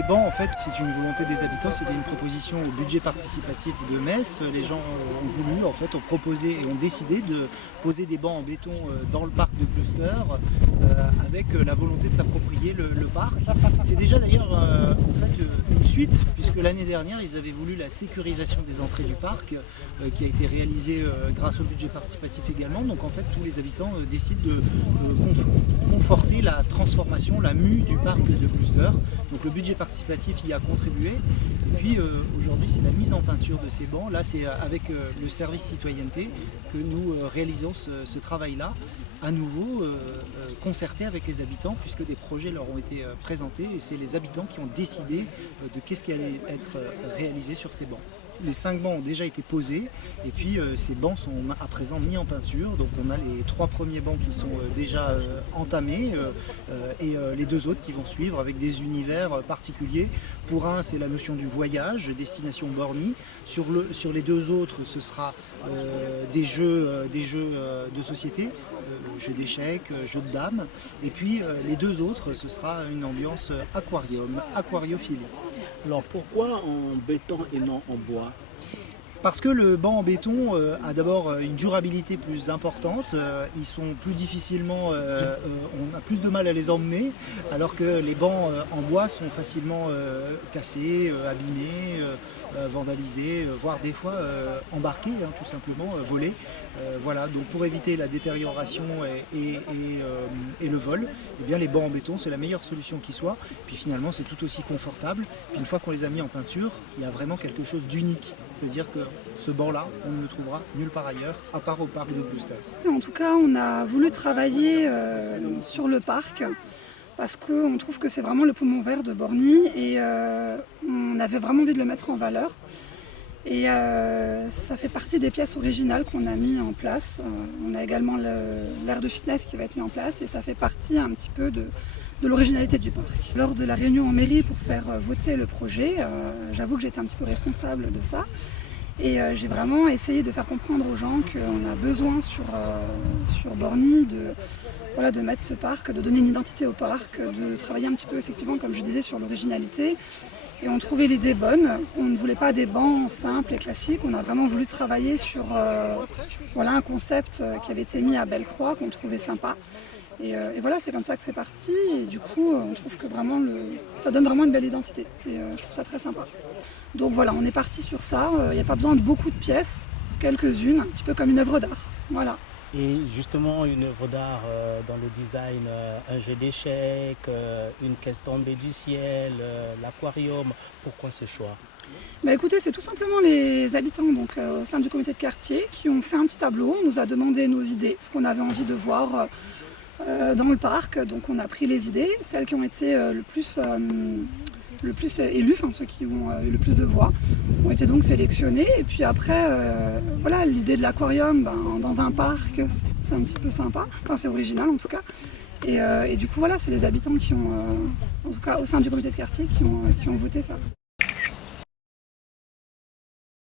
Les bancs, en fait, c'est une volonté des habitants, c'était une proposition au budget participatif de Metz. Les gens ont voulu, en fait, ont proposé et ont décidé de poser des bancs en béton dans le parc de Gloucester avec la volonté de s'approprier le parc. C'est déjà d'ailleurs en fait une suite, puisque l'année dernière, ils avaient voulu la sécurisation des entrées du parc qui a été réalisée grâce au budget participatif également. Donc en fait, tous les habitants décident de conforter la transformation, la mue du parc de Gloucester. Donc le budget participatif y a contribué. Et puis aujourd'hui, c'est la mise en peinture de ces bancs. Là, c'est avec le service citoyenneté que nous réalisons ce travail-là, à nouveau concerté avec les habitants, puisque des projets leur ont été présentés et c'est les habitants qui ont décidé de qu'est-ce qui allait être réalisé sur ces bancs. Les 5 bancs ont déjà été posés et puis ces bancs sont à présent mis en peinture. Donc on a les 3 premiers bancs qui sont déjà entamés et les 2 autres qui vont suivre avec des univers particuliers. Pour un, c'est la notion du voyage, destination Borny. Sur les 2 autres, ce sera des jeux de société, jeux d'échecs, jeux de dames. Et puis les 2 autres, ce sera une ambiance aquarium, aquariophilie. Alors pourquoi en béton et non en bois ? Parce que le banc en béton a d'abord une durabilité plus importante, ils sont plus difficilement, on a plus de mal à les emmener, alors que les bancs en bois sont facilement cassés, abîmés, vandalisés, voire des fois embarqués, tout simplement, volés. Voilà, donc pour éviter la détérioration et le vol, eh bien les bancs en béton c'est la meilleure solution qui soit. Puis finalement c'est tout aussi confortable. Puis une fois qu'on les a mis en peinture, il y a vraiment quelque chose d'unique. C'est-à-dire que ce banc-là, on ne le trouvera nulle part ailleurs, à part au parc de Gloucester. En tout cas, on a voulu travailler sur le parc parce qu'on trouve que c'est vraiment le poumon vert de Borny et on avait vraiment envie de le mettre en valeur. Et ça fait partie des pièces originales qu'on a mis en place. On a également l'aire de fitness qui va être mis en place et ça fait partie un petit peu de l'originalité du parc. Lors de la réunion en mairie pour faire voter le projet, j'avoue que j'étais un petit peu responsable de ça. Et j'ai vraiment essayé de faire comprendre aux gens qu'on a besoin sur Borny de mettre ce parc, de donner une identité au parc, de travailler un petit peu effectivement, comme je disais, sur l'originalité. Et on trouvait l'idée bonne, on ne voulait pas des bancs simples et classiques, on a vraiment voulu travailler sur un concept qui avait été mis à Bellecroix, qu'on trouvait sympa. Et voilà, c'est comme ça que c'est parti et du coup on trouve que vraiment ça donne vraiment une belle identité, je trouve ça très sympa. Donc voilà, on est parti sur ça, il n'y a pas besoin de beaucoup de pièces, quelques-unes, un petit peu comme une œuvre d'art, voilà. Et justement, une œuvre d'art dans le design, un jeu d'échecs, une caisse tombée du ciel, l'aquarium, pourquoi ce choix ? Écoutez, c'est tout simplement les habitants donc, au sein du comité de quartier qui ont fait un petit tableau, on nous a demandé nos idées, ce qu'on avait envie de voir dans le parc. Donc on a pris les idées, celles qui ont été le plus élus, ceux qui ont eu le plus de voix, ont été donc sélectionnés. Et puis après, l'idée de l'aquarium dans un parc, c'est un petit peu sympa, c'est original en tout cas. Et du coup, c'est les habitants qui ont, en tout cas au sein du comité de quartier, qui ont voté ça.